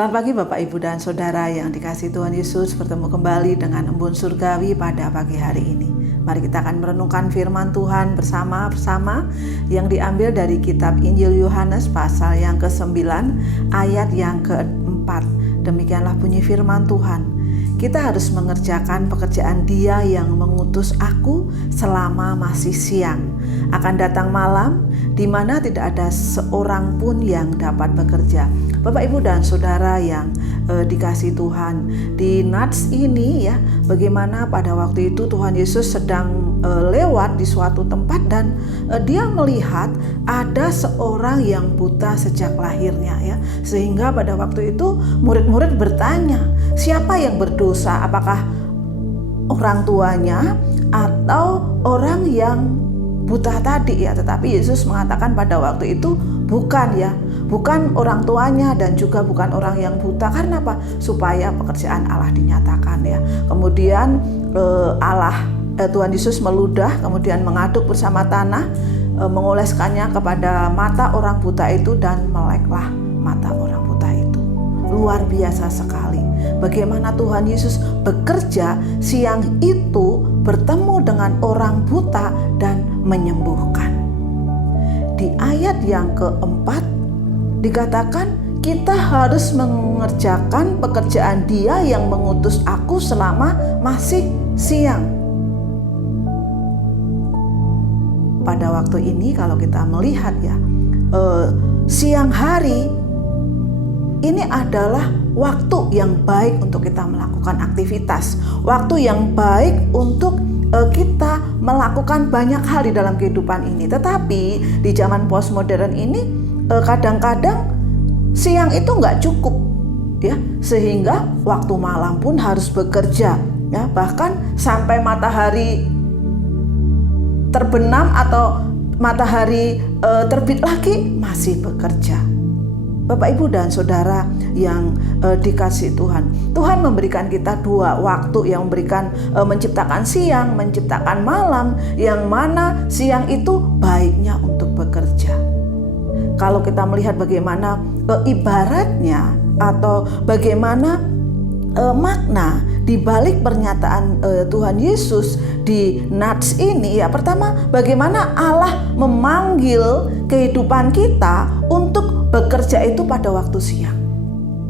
Selamat pagi Bapak, Ibu, dan Saudara yang dikasihi Tuhan Yesus. Bertemu kembali dengan Embun Surgawi pada pagi hari ini. Mari kita akan merenungkan firman Tuhan bersama-sama yang diambil dari kitab Injil Yohanes pasal yang ke-9 ayat yang ke-4. Demikianlah bunyi firman Tuhan. Kita harus mengerjakan pekerjaan Dia yang mengutus aku selama masih siang. Akan datang malam di mana tidak ada seorang pun yang dapat bekerja. Bapak, Ibu, dan Saudara yang dikasihi Tuhan, di Nats ini ya, bagaimana pada waktu itu Tuhan Yesus sedang lewat di suatu tempat dan dia melihat ada seorang yang buta sejak lahirnya ya. Sehingga pada waktu itu murid-murid bertanya, siapa yang berdosa? Apakah orang tuanya atau orang yang buta tadi ya? Tetapi Yesus mengatakan pada waktu itu bukan ya, bukan orang tuanya dan juga bukan orang yang buta. Karena apa? Supaya pekerjaan Allah dinyatakan ya. Kemudian Tuhan Yesus meludah, kemudian mengaduk bersama tanah, mengoleskannya kepada mata orang buta itu dan meleklah mata orang buta itu. Luar biasa sekali bagaimana Tuhan Yesus bekerja siang itu, bertemu dengan orang buta dan menyembuhkan. Di ayat yang keempat dikatakan kita harus mengerjakan pekerjaan Dia yang mengutus aku selama masih siang. Pada waktu ini kalau kita melihat ya, siang hari ini adalah waktu yang baik untuk kita melakukan aktivitas, waktu yang baik untuk kita melakukan banyak hal di dalam kehidupan ini. Tetapi di zaman postmodern ini kadang-kadang siang itu nggak cukup ya, sehingga waktu malam pun harus bekerja ya, bahkan sampai matahari terbenam atau matahari terbit lagi masih bekerja. Bapak, Ibu, dan Saudara yang dikasihi Tuhan, Tuhan memberikan kita dua waktu, yang memberikan menciptakan siang, menciptakan malam, yang mana siang itu baiknya untuk bekerja. Kalau kita melihat bagaimana ibaratnya atau bagaimana makna di balik pernyataan Tuhan Yesus di Nats ini ya, pertama bagaimana Allah memanggil kehidupan kita untuk bekerja itu pada waktu siang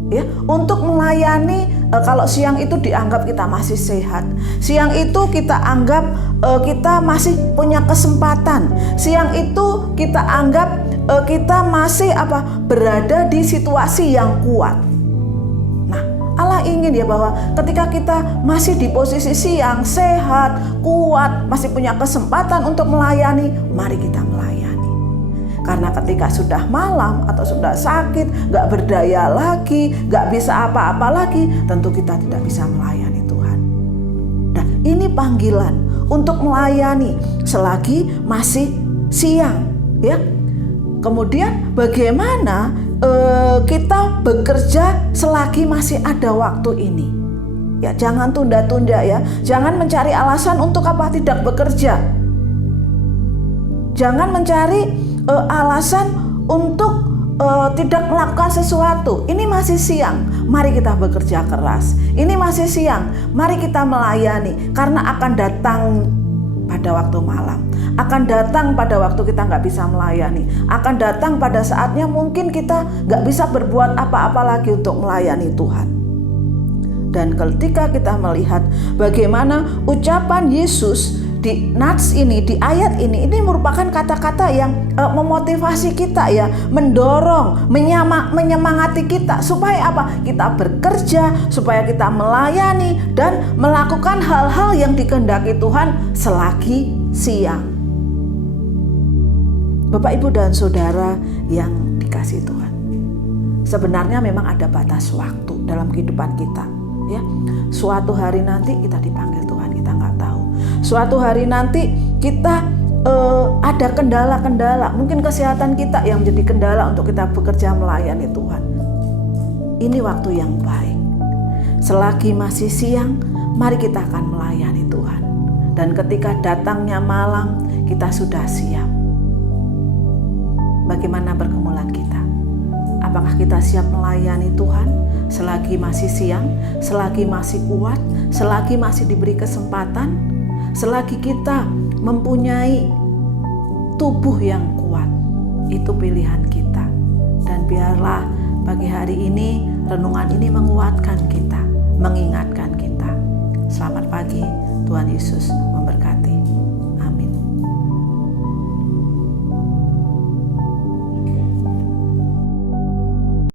ya, untuk melayani. Kalau siang itu dianggap kita masih sehat, siang itu kita anggap kita masih punya kesempatan, siang itu kita anggap kita masih berada di situasi yang kuat. Nah, Allah ingin ya bahwa ketika kita masih di posisi siang, sehat, kuat, masih punya kesempatan untuk melayani, mari kita melayani. Karena ketika sudah malam atau sudah sakit, gak berdaya lagi, gak bisa apa-apa lagi, tentu kita tidak bisa melayani Tuhan. Nah, ini panggilan untuk melayani selagi masih siang ya. Kemudian bagaimana kita bekerja selagi masih ada waktu ini ya, jangan tunda-tunda ya, jangan mencari alasan untuk tidak bekerja, jangan mencari alasan untuk tidak melakukan sesuatu. Ini masih siang, mari kita bekerja keras. Ini masih siang, mari kita melayani. Karena akan datang pada waktu malam, akan datang pada waktu kita nggak bisa melayani, akan datang pada saatnya mungkin kita nggak bisa berbuat apa-apa lagi untuk melayani Tuhan. Dan ketika kita melihat bagaimana ucapan Yesus di Nats ini, di ayat ini merupakan kata-kata yang memotivasi kita ya, mendorong, menyemangati kita supaya kita bekerja, supaya kita melayani dan melakukan hal-hal yang dikehendaki Tuhan selagi siang. Bapak, Ibu, dan Saudara yang dikasihi Tuhan, sebenarnya memang ada batas waktu dalam kehidupan kita ya. Suatu hari nanti kita dipanggil Tuhan, kita nggak tahu. Suatu hari nanti kita ada kendala-kendala, mungkin kesehatan kita yang menjadi kendala untuk kita bekerja melayani Tuhan. Ini waktu yang baik. Selagi masih siang, mari kita akan melayani Tuhan. Dan ketika datangnya malam, kita sudah siap. Bagaimana pergumulan kita? Apakah kita siap melayani Tuhan selagi masih siang, selagi masih kuat, selagi masih diberi kesempatan, selagi kita mempunyai tubuh yang kuat? Itu pilihan kita. Dan biarlah pagi hari ini renungan ini menguatkan kita, mengingatkan kita. Selamat pagi, Tuhan Yesus memberkati.